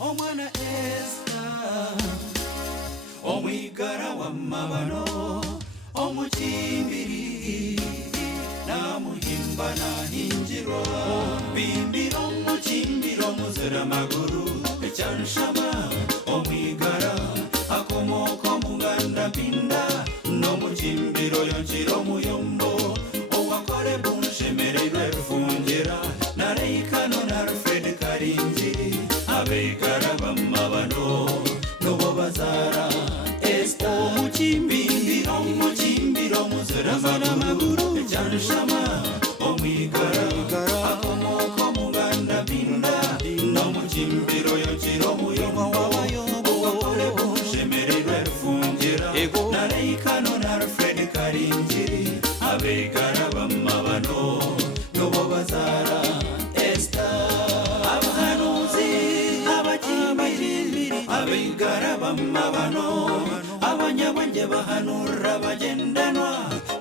Omwana Esther, omwigara w'amabano, omukimbiri namuhimba nahinjirwa, bimbira omukimbiro muzira amaguru ekyanshama, omwigara akomoka omuganda mpinda n'omukimbiro yonkira omuyombo owakore bunshemereirwe rufungira nareikano na Alfred Karingiri abeigara b'amabano nobo bazara Esther omukimbiro muzira amaguru ekyanshama, omwigara akomoka omuganda mpinda n'omukimbiro yonkira omuyombo owakore bunshemereirwe rufungira nareikano na Alfred Karingiri abeigara b'amabano nobo bazara Esther abahanuzi abakimbiri abeigara b'amabano abanyabwenge bahanura bagendanwa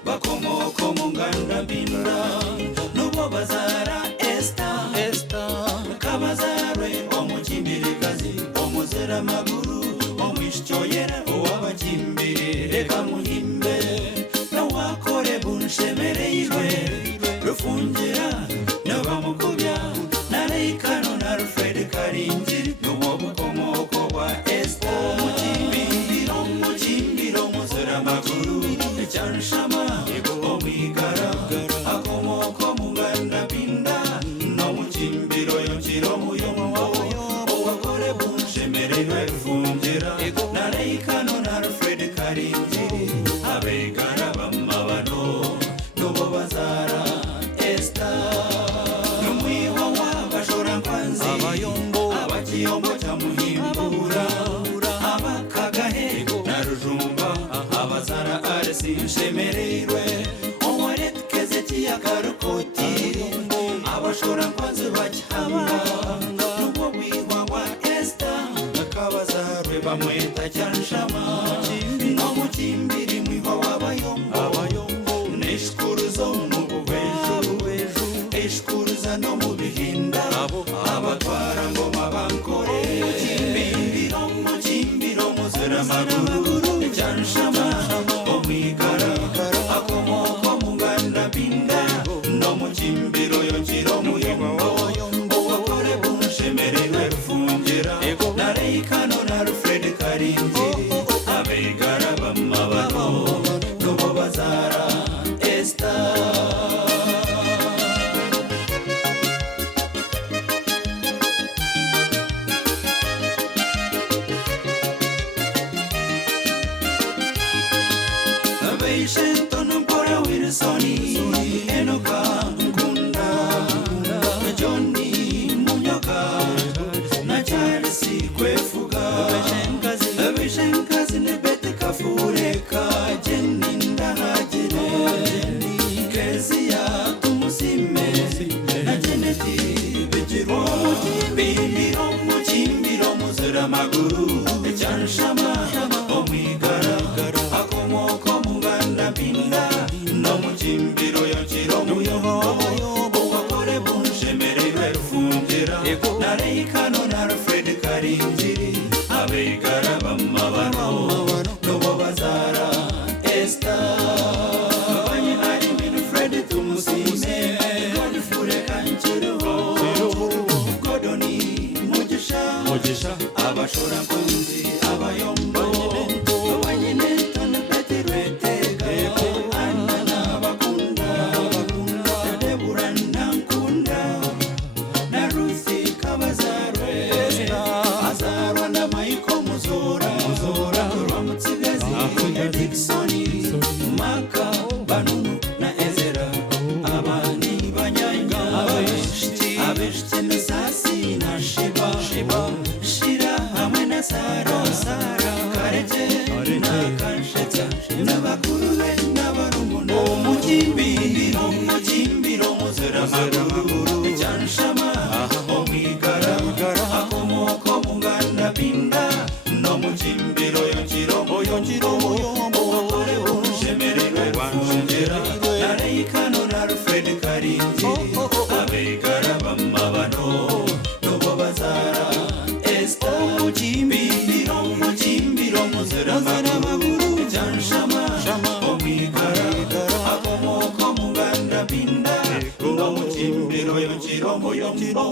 bakomoka omuganda mpinda nobo bazara Esther kabazarwe omukimbirikazi omuzira amaguru omwishikyoyera owabakimbiri reka muhimbe nawakore bunshemereirwe rufungira nabamukubya nareikano na Alfred Karingiri n'obukomoko bwa Esther omukimbiro muzira amaguru ekyanshama, omwigara akomoka omuganda mpinda n'omukimbiro yonkira omuyombo owakore bunshemereirwe rufungira nareikano na Alfred Karingiri abeigara b'amabano nobo bazara Esther n'omwiwa w'abashora nkwanzi abakiyombo kyamuhimbura abakagahe na rujumba abazara aresi nshemereirwe owaretkeze kiyakarukoti abashora nkwanzi bakihanga n'ubwo bwiwa bwa Esther nakabazarwe bamweta cyanshama n'omukimbiri mwiwa w'abayombo n'eshikuruzo mu bubeju eshikuruza no mu bihinda abatwara ngoma bankore omukimbiro muzira amaguru ekyanshama, omwigara akomoka omuganda mpinda n'omukimbiro yonkira omuyombo owakore bunshemereirwe rufungira nareikano na Alfred Karingiri abeigara b'amabano nobo bazara Esther. Shenton Mpora Wilsoni Enoka Nkunda Johnny Munyoka na Charles Kwefuga Abishenkazi ne Bete Kafureka Jenny Ndahagire Kezia Tumusime na Jeneti Bijiro omukimbiro muzira amaguru ekyanshama, omwigara akomoka omuganda mpinda n'omukimbiro yonkira omuyombo owakore bunshemereirwe rufungira nareikano na Alfred Karingiri abeigara b'amabano nobo bazara Esther abanye ari Winfred Tumusime Godfrey Kanchiruho Godoni Mugisha abashora nkunzi abayombo abanyene tone petirwetega Anna n'abakunda Deborah Nankunda na Ruthi kabazarwe azarwa na Michael Muzora Rwamutsigazi Dicksoni Maka Banunu na Ezra abani banyanya abeshti Mesasi na Shiba Shira hamwe na Sara muyombo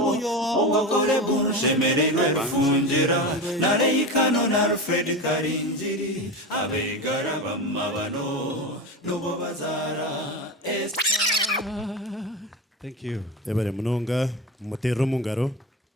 owakole bunshemererwe rufungira nareyikano na Alfred Karingiri abegara bamabano nubo bazara Thank you. Ebere munonga mutero mungaro.